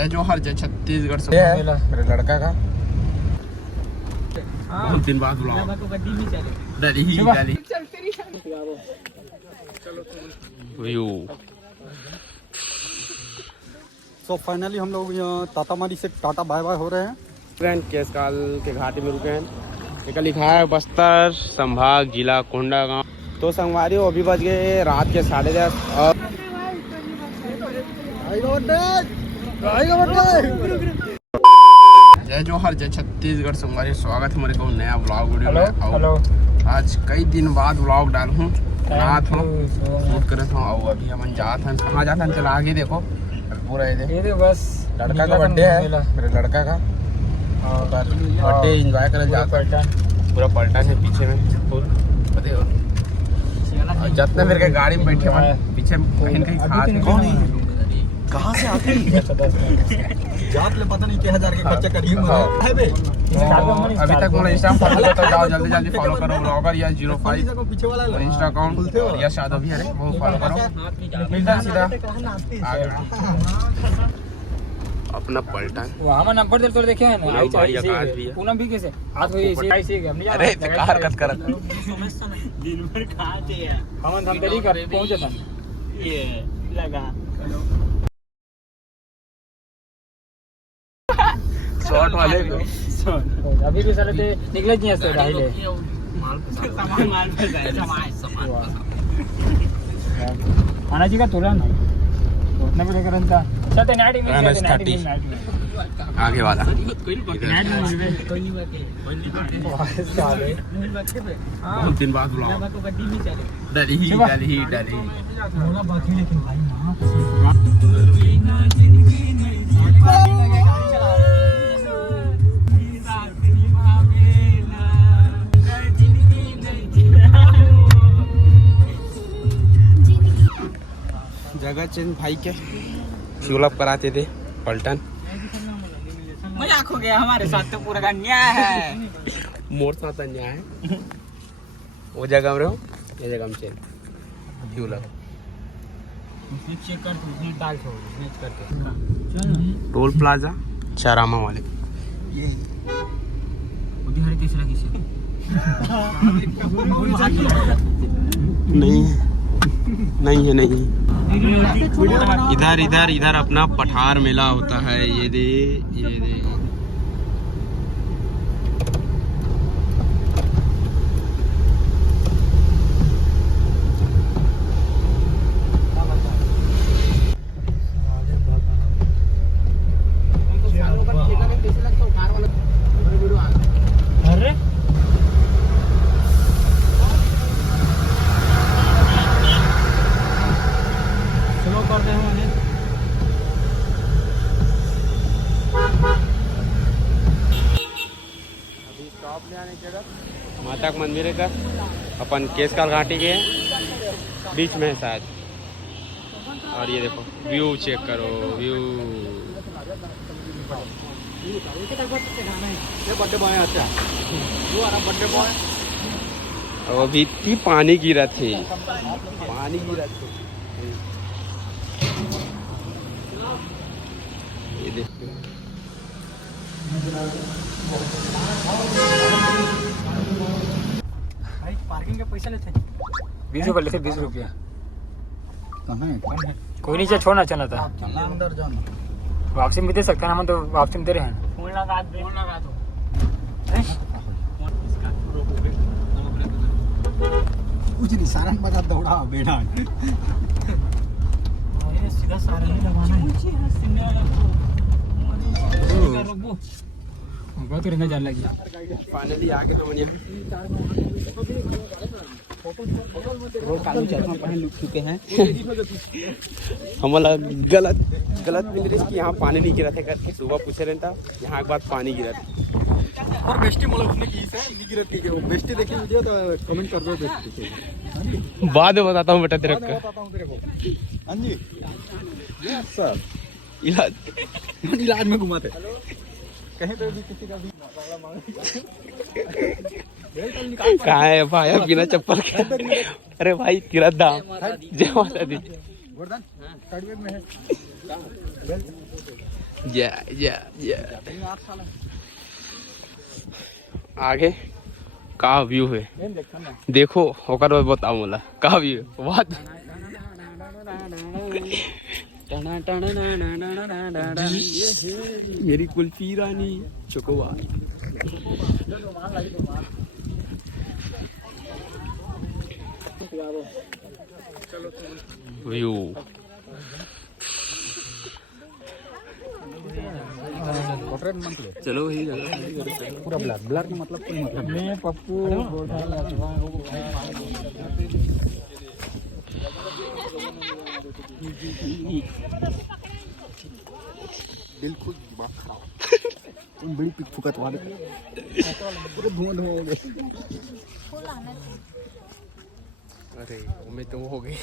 जय जोहर, जय छत्तीसगढ़ से मेरे लड़का का बहुत दिन बाद बुलाओ। सो फाइनली हम लोग यहाँ तातामारी से टाटा बाय बाय हो रहे हैं। फ्रेंड केसकाल के घाटी में रुके हैं। एक लिखा है बस्तर संभाग जिला कोंडागांव। तो संगवारियों अभी बज गए रात के 10:30 और जय जोहर, जय छत्तीसगढ़ संगवारी। स्वागत है मेरे को नया ब्लॉग वीडियो में। हेलो। आज कई दिन बाद ब्लॉग डाल हूँ, रात हूँ शूट करे था। और अभी हम जाते हैं, कहाँ जाते हैं चला आगे देखो पूरा ये बस लड़का का बर्थडे है, मेरे लड़का का बर्थडे एंजॉय करे जाता है। पूरा पलटा है पीछे में फुल पते हो। जितने मेरे के गाड़ी में बैठे हैं पीछे कहीं कहीं खास कहाँ से आते हैं जात ले पता नहीं क्या हजार के खर्चा करी हूँ। अभी तक मेरा इंस्टा फॉलो करते जाओ, जल्दी जल्दी फॉलो करो ब्लॉगर या 05 इंस्टा अकाउंट या शादा भी है वो फॉलो करो। मिलता है सीधा आगे अपना पलटा वहाँ नंबर दे तो देखे हैं ना भाई आकाश भी है पूनम भी कैसे हाथ हुई ऐसे हमने अरे का हरकत कर दिन भर खाते हैं हम तेरी कर पहुंचे था ये लगा शॉर्ट वाले अभी भी साले निकले नहीं ऐसे ढाई ले आना जी का तुरंत उतना भी लेकर था चलते नाइट में आगे वाला बहुत दिन बाद बुलाओ। डली जगह चेंज भाई के फ्यूल कराते थे पलटन। मजाक हो गया हमारे साथ तो पूरा अन्याय है। मोर साथ अन्याय है। वो जगह में रहो ये जगह में चेंज फ्यूल चेक कर उसने डाल छोड़ मैच करके टोल प्लाजा चारामा वाले ये उधर तीसरा किसे नहीं है इधर अपना पठार मेला होता है। ये दे माता का मंदिर है का अपन केसकाल घाटी के बीच में है शायद। और ये देखो व्यू चेक करो व्यू। और अभी भी पानी गिरा थे ये देखो भाई पार्किंग का पैसा लेते 20 रुपये लेते 20 रुपया कहाँ है कोई नहीं चाहिए छोड़ना चलना था चलना अंदर जाना वापसी में दे सकते हैं हम तो वापसी में दे रहे हैं फोन लगा दो कुछ नहीं सारन बजा दौड़ा बेटा सीधा सारा ही लगाना है बहुत रहना जान लगी फाइनली आके तो बढ़िया कालू चश्मा पहन चुके हैं। हमारा गलत मिल रही कि यहाँ पानी नहीं गिरा था करके सुबह पूछे रहे था यहाँ के बाद पानी गिरा था। और बेस्टी मतलब उसने की है गिरा ठीक है वो बेस्टी देखी वीडियो तो कमेंट कर दो बेस्टी बाद में बताता हूँ बेटा तेरे को। हाँ जी सर इलाज में घुमाते कहीं पे भी किसी का भी कहाँ है भाई बिना चप्पल के। अरे भाई किरत दाम जय माता दी आगे का व्यू है देखो होकर मैं बताऊं बोला का व्यू बहुत मेरी कुल्फी रानी चोकोबार व्यू चलो वही पूरा ब्लर ब्लर का मतलब कोई मतलब मैं पप्पू दिल खुद दिमाग खराब तुम बड़ी पिक फुकत वाले पूरे धुआं धुआं हो गए अरे मैं तो हो गई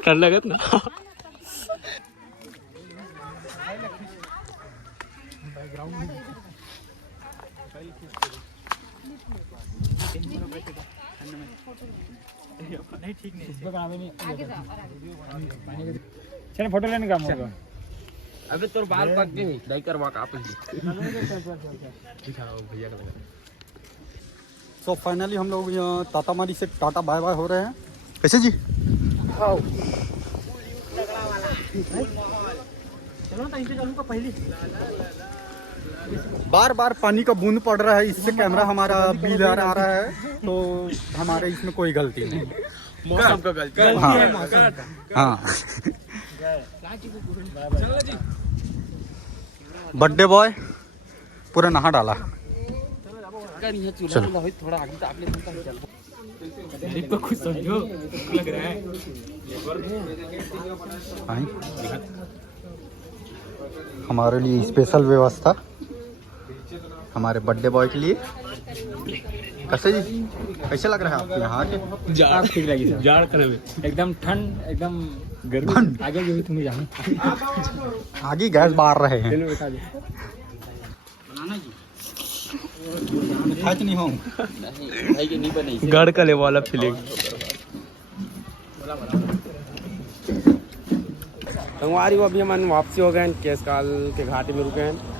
डर लगत ना नहीं ठीक नहीं चल फोटो लेने का होगा अबे तोर बाल पक गए नहीं करवा का आप भैया का सो फाइनली हम लोग यहाँ टाटा मारी से टाटा बाय बाय हो रहे हैं कैसे जी बार बार पानी का बूंद पड़ रहा है इससे कैमरा हमारा ब्लर आ रहा है तो हमारे इसमें कोई गलती नहीं मौसम का गलती हाँ बर्थडे बॉय पूरा नहा डाला चलो थोड़ा आगे तो आपने तो कुछ समझो लग रहा है हमारे लिए स्पेशल व्यवस्था हमारे बर्थडे बॉय के लिए कैसे जी कैसे लग रहा है आपको यहाँ के जाड़ ठीक लगी सर जाड़ खराब एकदम ठंड एकदम गर्मी आगे जो भी तुम्हें जाना आगे गैस बार रहे हैं नहीं हो गढ़ का ले वाला फीलिंग संगवारी को अभी हम वापसी हो गए हैं केसकाल के घाटी में रुके हैं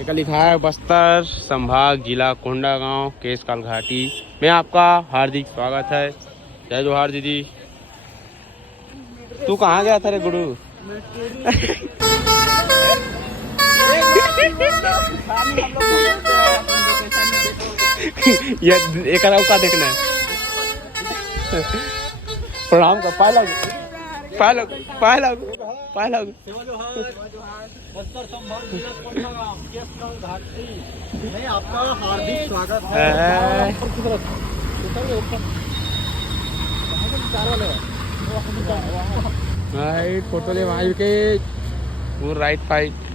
एक लिखा है बस्तर संभाग जिला कोंडागांव केसकाल घाटी में आपका हार्दिक स्वागत है जय जोहार दीदी तू कहाँ गया था रे गुरु ये एक का देखना है प्रणाम का पायलग आपका हार्दिक स्वागत है राइट फोटो ले भाई के वो राइट फाइट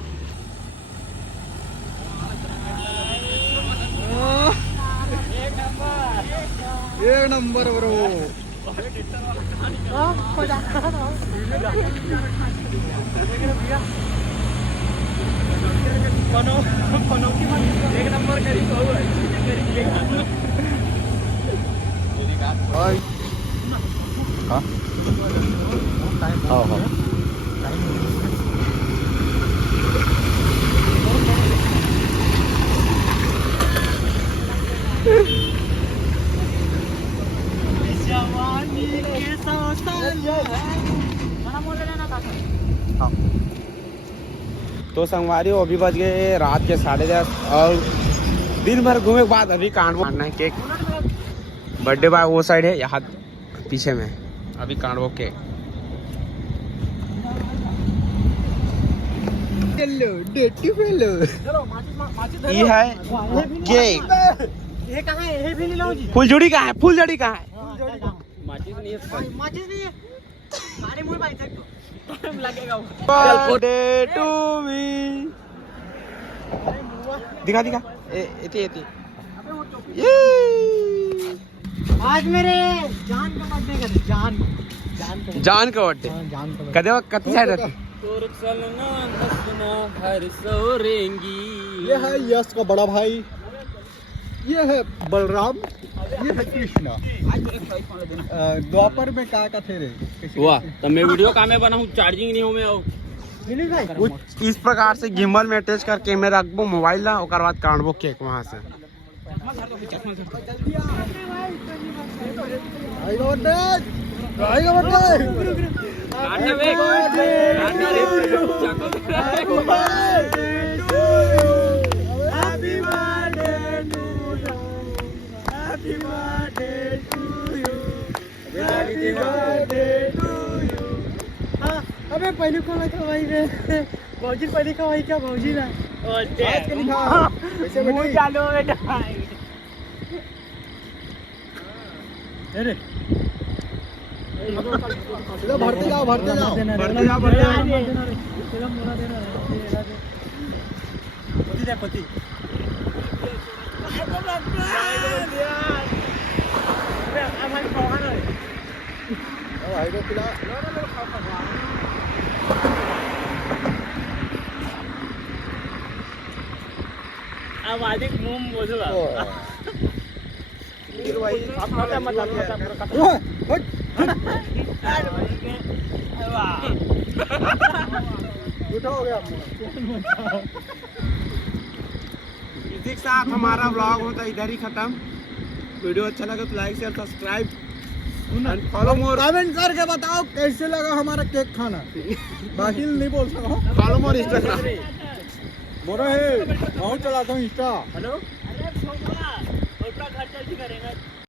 एक नंबर ब्रो एक नंबर करी हाँ हाँ तो संगवारी अभी बज गए रात के 10:30 और दिन भर घूमे के बाद अभी कांडवो है केक बर्थडे बॉय वो साइड है यहाँ पीछे में अभी कांडवो केक ये है केक ये कहाँ है ये भी नहीं लो जी फुलझड़ी कहाँ है फुलझड़ी कहाँ है माचिस नहीं है गाड़ी मुड़ भाई तक टाइम लगेगा बर्थडे टू मी दिखा एती ये आज मेरे जान का बर्थडे कर जान का बर्थडे कदे कति साइड रहती तोर चलना हंसना हर सोरेंगी ये है यश का बड़ा भाई ये है बलराम, ये है कृष्णा। द्वापर में का थे रे हुआ तो मैं वीडियो का मैं बनाऊं चार्जिंग नहीं हो मैं और कुछ इस प्रकार से गिम्बल में अटैच करके मैं रखबो मोबाइल ला ओकर बाद काटबो केक वहां से। अबे पहले कौन खवाई रे भौजी पहले खवाई क्या भौजी ना मुंह चालू बेटा अरे भरते जाओ चलो मोला देना पति दे पति हमारी पौहा ना भाई को खिला। अब आदिक मुंह बोझला उठा हो गया। इसी के साथ हमारा व्लॉग होता है इधर ही खत्म। वीडियो अच्छा लगे तो like share subscribe and follow more. Comment करके बताओ कैसे लगा हमारा केक खाना। बाकी नहीं बोल सकता। फॉलो मोर इंस्टाग्राम। बोलो है बहुत चलाता हूँ इंस्टा। हेलो अरे छोकरा खर्चा करेंगे